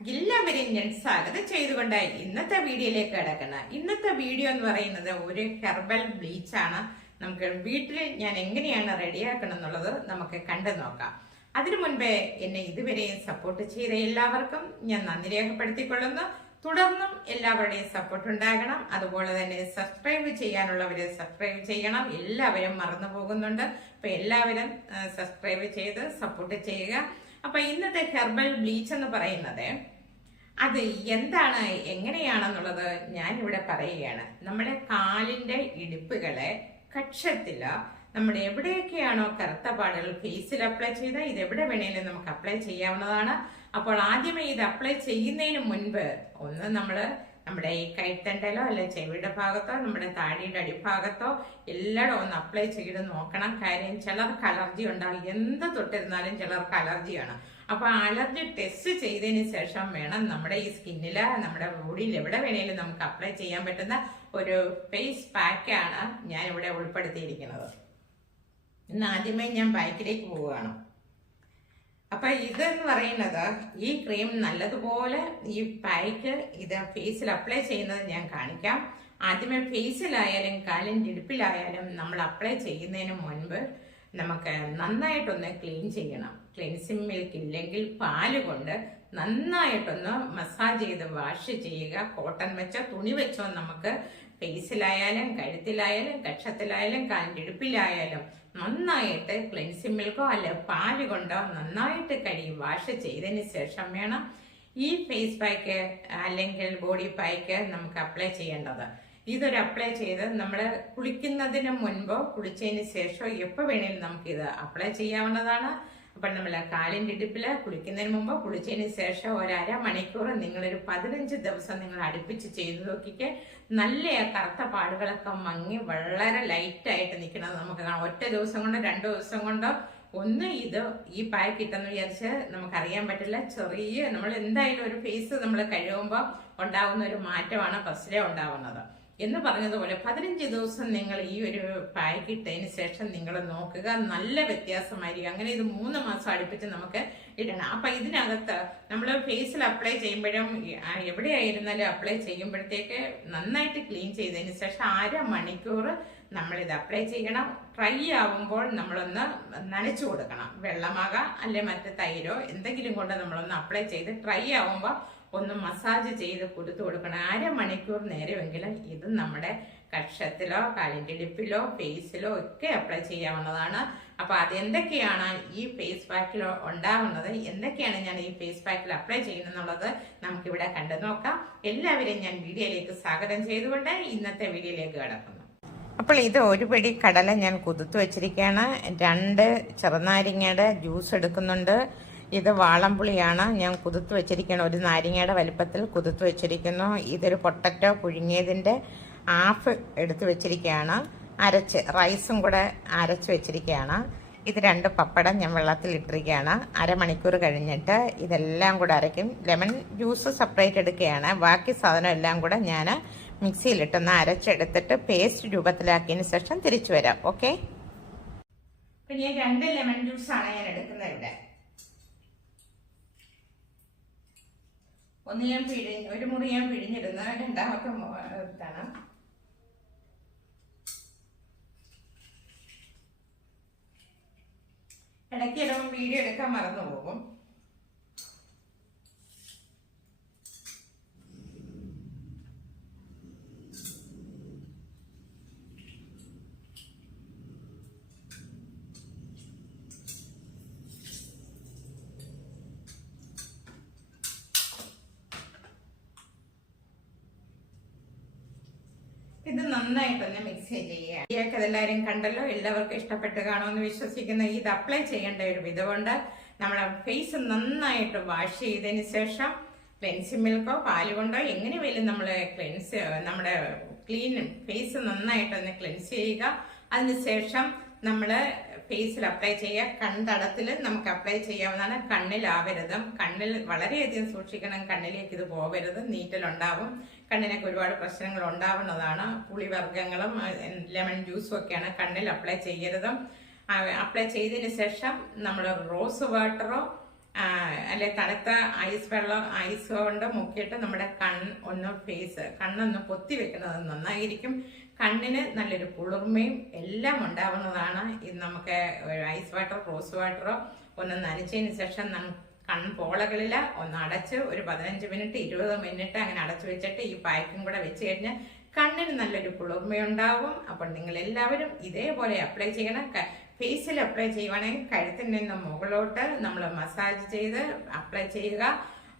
എല്ലാവരെയും ഞാൻ സ്വാഗതം ചെയ്തുകൊണ്ട് ഇന്നത്തെ വീഡിയോയിലേക്ക് കിടക്കുന്ന ഇന്നത്തെ വീഡിയോ എന്ന് പറയുന്നത് ഒരു ഹെർബൽ ബ്ലീച്ച് ആണ്. നമുക്ക് വീട്ടിൽ ഞാൻ എങ്ങനെയാണ് റെഡിയാക്കണം എന്നുള്ളത് നമുക്ക് കണ്ടു നോക്കാം. അതിനു മുൻപേ എന്നെ ഇതുവരെയും സപ്പോർട്ട് ചെയ്ത എല്ലാവർക്കും ഞാൻ നന്ദി രേഖപ്പെടുത്തിക്കൊള്ളുന്നു. തുടർന്നും എല്ലാവരുടെയും സപ്പോർട്ട് ഉണ്ടാകണം. അതുപോലെ തന്നെ സബ്സ്ക്രൈബ് ചെയ്യാനുള്ളവര് സബ്സ്ക്രൈബ് ചെയ്യണം. എല്ലാവരും മറന്നു പോകുന്നുണ്ട്. അപ്പൊ എല്ലാവരും സബ്സ്ക്രൈബ് ചെയ്ത് സപ്പോർട്ട് ചെയ്യുക. അപ്പൊ ഇന്നത്തെ ഹെർബൽ ബ്ലീച്ച് എന്ന് പറയുന്നത് അത് എന്താണ് എങ്ങനെയാണെന്നുള്ളത് ഞാൻ ഇവിടെ പറയുകയാണ്. നമ്മുടെ കാലിന്റെ ഇടുപ്പുകളെ കക്ഷത്തില് നമ്മുടെ എവിടെയൊക്കെയാണോ കറുത്ത പാടുകൾ ഫേസിൽ അപ്ലൈ ചെയ്താൽ ഇത് എവിടെ വേണേലും നമുക്ക് അപ്ലൈ ചെയ്യാവുന്നതാണ്. അപ്പോൾ ആദ്യമേ ഇത് അപ്ലൈ ചെയ്യുന്നതിന് മുൻപ് ഒന്ന് നമ്മുടെ ഈ കൈത്തണ്ടലോ അല്ലെ ചെവിയുടെ ഭാഗത്തോ നമ്മുടെ താടിയുടെ അടിഭാഗത്തോ എല്ലായിടും ഒന്ന് അപ്ലൈ ചെയ്ത് നോക്കണം. കാര്യം ചിലർക്ക് അലർജി ഉണ്ടാകും. എന്ത് തൊട്ടിരുന്നാലും ചിലർക്ക് അലർജിയാണ്. അപ്പൊ അലർജി ടെസ്റ്റ് ചെയ്തതിന് ശേഷം വേണം നമ്മുടെ ഈ സ്കിന്നില് നമ്മുടെ ബോഡിയിൽ എവിടെ വേണേലും നമുക്ക് അപ്ലൈ ചെയ്യാൻ പറ്റുന്ന ഒരു ഫേസ് പാക്കാണ് ഞാൻ ഇവിടെ ഉൾപ്പെടുത്തിയിരിക്കുന്നത്. ഇന്ന് ആദ്യമേ ഞാൻ പാക്കിലേക്ക് പോവുകയാണ്. അപ്പൊ ഇതെന്ന് പറയുന്നത് ഈ ക്രീം നല്ലതുപോലെ ഈ പാക്ക് ഇത് ഫേസിൽ അപ്ലൈ ചെയ്യുന്നത് ഞാൻ കാണിക്കാം. ആദ്യമേ ഫേസിലായാലും കാലിൻ്റെ ഇടുപ്പിലായാലും നമ്മൾ അപ്ലൈ ചെയ്യുന്നതിന് മുൻപ് നമുക്ക് നന്നായിട്ടൊന്ന് ക്ലീൻ ചെയ്യണം. ക്ലെൻസിങ് മിൽക്ക് ഇല്ലെങ്കിൽ പാല് കൊണ്ട് നന്നായിട്ടൊന്ന് മസാജ് ചെയ്ത് വാഷ് ചെയ്യുക. കോട്ടൺ വെച്ചോ തുണി വെച്ചോ നമുക്ക് ഫേസിലായാലും കഴുത്തിലായാലും കക്ഷത്തിലായാലും കാലിൻ്റെ ഇടുപ്പിലായാലും നന്നായിട്ട് ക്ലെൻസിങ് മിൽക്കോ അല്ല പാല് കൊണ്ടോ നന്നായിട്ട് കഴുകി വാഷ് ചെയ്തതിന് ശേഷം വേണം ഈ ഫേസ് പാക്ക് അല്ലെങ്കിൽ ബോഡി പാക്ക് നമുക്ക് അപ്ലൈ ചെയ്യേണ്ടത്. ഇതൊരു അപ്ലൈ ചെയ്ത് നമ്മൾ കുളിക്കുന്നതിന് മുൻപോ കുളിച്ചതിന് ശേഷമോ എപ്പോൾ വേണേലും നമുക്കിത് അപ്ലൈ ചെയ്യാവുന്നതാണ്. അപ്പം നമ്മൾ കാലിൻ്റെ ഇടുപ്പില് കുളിക്കുന്നതിന് മുമ്പോ കുളിച്ചതിന് ശേഷം ഒരു അരമണിക്കൂർ നിങ്ങളൊരു 15 ദിവസം നിങ്ങൾ അടുപ്പിച്ച് ചെയ്ത് നോക്കിക്ക്. നല്ല കറുത്ത പാടുകളൊക്കെ മങ്ങി വളരെ ലൈറ്റായിട്ട് നിൽക്കുന്നത് നമുക്ക് കാണാം. ഒറ്റ ദിവസം കൊണ്ടോ 2 ദിവസം കൊണ്ടോ ഒന്നും ഇത് ഈ പാക്ക് ഇട്ടെന്ന് വിചാരിച്ച് നമുക്കറിയാൻ പറ്റില്ല. ചെറിയ നമ്മൾ എന്തായാലും ഒരു ഫേസ് നമ്മൾ കഴുകുമ്പോൾ ഉണ്ടാകുന്ന ഒരു മാറ്റമാണ് ഫസ്റ്റിലെ ഉണ്ടാവുന്നത്. എന്ന് പറഞ്ഞതുപോലെ 15 ദിവസം നിങ്ങൾ ഈ ഒരു പാക്ക് ഇട്ടതിന് ശേഷം നിങ്ങൾ നോക്കുക, നല്ല വ്യത്യാസമായിരിക്കും. അങ്ങനെ ഇത് 3 മാസം അടുപ്പിച്ച് നമുക്ക് ഇടണം. അപ്പൊ ഇതിനകത്ത് നമ്മൾ ഫേസിൽ അപ്ലൈ ചെയ്യുമ്പോഴും എവിടെയായിരുന്നാലും അപ്ലൈ ചെയ്യുമ്പോഴത്തേക്ക് നന്നായിട്ട് ക്ലീൻ ചെയ്തതിന് ശേഷം അരമണിക്കൂർ നമ്മളിത് അപ്ലൈ ചെയ്യണം. ഡ്രൈ ആവുമ്പോൾ നമ്മളൊന്ന് നനച്ചു കൊടുക്കണം. വെള്ളമാകാം അല്ലെ മറ്റു തൈരോ എന്തെങ്കിലും കൊണ്ട് നമ്മളൊന്ന് അപ്ലൈ ചെയ്ത് ഡ്രൈ ആവുമ്പോൾ ഒന്ന് മസാജ് ചെയ്ത് കൊടുക്കണം. അരമണിക്കൂർ നേരമെങ്കിലും ഇത് നമ്മുടെ കക്ഷത്തിലോ കാലിൻ്റെ ഇടുപ്പിലോ ഫേസിലോ ഒക്കെ അപ്ലൈ ചെയ്യാവുന്നതാണ്. അപ്പൊ അതെന്തൊക്കെയാണ് ഈ ഫേസ് പാക്കിൽ ഉണ്ടാവുന്നത്, എന്തൊക്കെയാണ് ഞാൻ ഈ ഫേസ് പാക്കിൽ അപ്ലൈ ചെയ്യുന്നത് നമുക്കിവിടെ കണ്ടു നോക്കാം. എല്ലാവരെയും ഞാൻ വീഡിയോയിലേക്ക് സ്വാഗതം ചെയ്തുകൊണ്ട് ഇന്നത്തെ വീഡിയോയിലേക്ക് കടക്കുന്നു. അപ്പോൾ ഇത് ഒരു പിടി കടല ഞാൻ കുതിർത്ത് വെച്ചിരിക്കുകയാണ്. 2 ചെറുനാരങ്ങയുടെ ജ്യൂസ് എടുക്കുന്നുണ്ട്. ഇത് വാളംപുളിയാണ് ഞാൻ കുതിർത്ത് വെച്ചിരിക്കണം. ഒരു നാരങ്ങയുടെ വലിപ്പത്തിൽ കുതിർത്ത് വെച്ചിരിക്കുന്നു. ഇതൊരു പൊട്ടറ്റോ പുഴുങ്ങിയതിൻ്റെ ഹാഫ് എടുത്ത് വെച്ചിരിക്കുകയാണ്. റൈസും കൂടെ അരച്ച് വെച്ചിരിക്കുകയാണ്. ഇത് 2 പപ്പടം ഞാൻ വെള്ളത്തിൽ ഇട്ടിരിക്കുകയാണ്. അരമണിക്കൂർ കഴിഞ്ഞിട്ട് ഇതെല്ലാം കൂടെ അരയ്ക്കും. ലെമൺ ജ്യൂസ് സെപ്പറേറ്റ് എടുക്കുകയാണ്. ബാക്കി സാധനം എല്ലാം കൂടെ ഞാൻ മിക്സിയിലിട്ടൊന്ന് അരച്ചെടുത്തിട്ട് പേസ്റ്റ് രൂപത്തിലാക്കിയതിന് ശേഷം തിരിച്ചു വരാം. ഓക്കെ, പിന്നെ 2 ലെമൺ ജ്യൂസാണ് ഞാൻ എടുക്കുന്നത്. ഇവിടെ ഒന്ന് ഞാൻ ഒരു മുറി ഞാൻ പിഴിഞ്ഞിടുന്ന, രണ്ടാമത്തെ ഇതാണ്. ഇടയ്ക്കിടവും വീഡിയോ എടുക്കാൻ മറന്നു പോകും. ഇത് നന്നായിട്ടൊന്ന് മിക്സ് ചെയ്യുക. ഇതൊക്കെ എല്ലാവരും കണ്ടല്ലോ, എല്ലാവർക്കും ഇഷ്ടപ്പെട്ട് കാണുമെന്ന് വിശ്വസിക്കുന്നു. ഇത് അപ്ലൈ ചെയ്യേണ്ട ഒരു വിധമുണ്ട്. നമ്മുടെ ഫേസ് നന്നായിട്ട് വാഷ് ചെയ്തതിന് ശേഷം ക്ലെൻസിങ് മിൽക്കോ പാല് കൊണ്ടോ എങ്ങനെ വേലും നമ്മൾ നമ്മുടെ ക്ലീൻ ഫേസ് നന്നായിട്ടൊന്ന് ക്ലെൻസ് ചെയ്യുക. അതിനുശേഷം നമ്മൾ ഫേസിൽ അപ്ലൈ ചെയ്യുക. കൺതടത്തിൽ നമുക്ക് അപ്ലൈ ചെയ്യാവുന്നതാണ്. കണ്ണിലാവരുത്. കണ്ണിൽ വളരെയധികം സൂക്ഷിക്കണം. കണ്ണിലേക്ക് ഇത് പോകരുത്. നീറ്റലുണ്ടാവും. കണ്ണിനൊക്കെ ഒരുപാട് പ്രശ്നങ്ങൾ ഉണ്ടാവുന്നതാണ്. പുളിവർഗ്ഗങ്ങളും ലെമൺ ജ്യൂസും ഒക്കെയാണ് കണ്ണിൽ അപ്ലൈ ചെയ്യരുത്. അപ്ലൈ ചെയ്തതിന് ശേഷം നമ്മൾ റോസ് വാട്ടറോ അല്ലെ തണുത്ത ഐസ് കൊണ്ട് മുക്കിയിട്ട് നമ്മുടെ കണ്ണൊന്ന് പൊത്തി വെക്കുന്നത് നന്നായിരിക്കും. കണ്ണിന് നല്ലൊരു കുളിർമയും എല്ലാം ഉണ്ടാവുന്നതാണ്. ഇത് നമുക്ക് ഐസ് വാട്ടർ റോസ് വാട്ടറോ ഒന്ന് നനച്ചതിന് ശേഷം കൺപോളകളിൽ ഒന്ന് അടച്ച് ഒരു 15 മിനിറ്റ് 20 മിനിറ്റ് അങ്ങനെ അടച്ചു വെച്ചിട്ട് ഈ പായ്ക്കും കൂടെ വെച്ച് കഴിഞ്ഞാൽ കണ്ണിന് നല്ലൊരു കുളിർമയുണ്ടാവും. അപ്പോൾ നിങ്ങൾ എല്ലാവരും ഇതേപോലെ അപ്ലൈ ചെയ്യണം. ഫേസിൽ അപ്ലൈ ചെയ്യുവാണെങ്കിൽ കഴുത്തിൽ നിന്ന് മുകളിലോട്ട് നമ്മൾ മസാജ് ചെയ്ത് അപ്ലൈ ചെയ്യുക.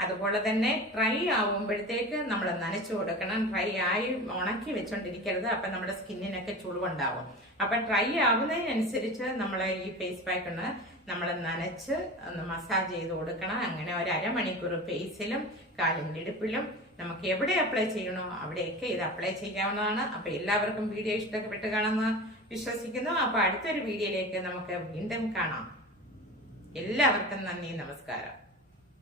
അതുപോലെ തന്നെ ഡ്രൈ ആവുമ്പോഴത്തേക്ക് നമ്മൾ നനച്ചു കൊടുക്കണം. ഡ്രൈ ആയി ഉണക്കി വെച്ചോണ്ടിരിക്കരുത്. അപ്പൊ നമ്മുടെ സ്കിന്നിനൊക്കെ ചുളിവുണ്ടാവും. അപ്പൊ ഡ്രൈ ആവുന്നതിനനുസരിച്ച് നമ്മൾ ഈ ഫേസ് പാക്ക് ഒന്ന് നമ്മൾ നനച്ച് ഒന്ന് മസാജ് ചെയ്ത് കൊടുക്കണം. അങ്ങനെ ഒരു അരമണിക്കൂർ ഫേസിലും കാലിൻ്റെ ഇടുപ്പിലും നമുക്ക് എവിടെ അപ്ലൈ ചെയ്യണോ അവിടെയൊക്കെ ഇത് അപ്ലൈ ചെയ്യാവുന്നതാണ്. അപ്പൊ എല്ലാവർക്കും വീഡിയോ ഇഷ്ടപ്പെട്ട് കാണുമെന്ന് വിശ്വസിക്കുന്നു. അപ്പൊ അടുത്തൊരു വീഡിയോയിലേക്ക് നമുക്ക് വീണ്ടും കാണാം. എല്ലാവർക്കും നന്ദി, നമസ്കാരം.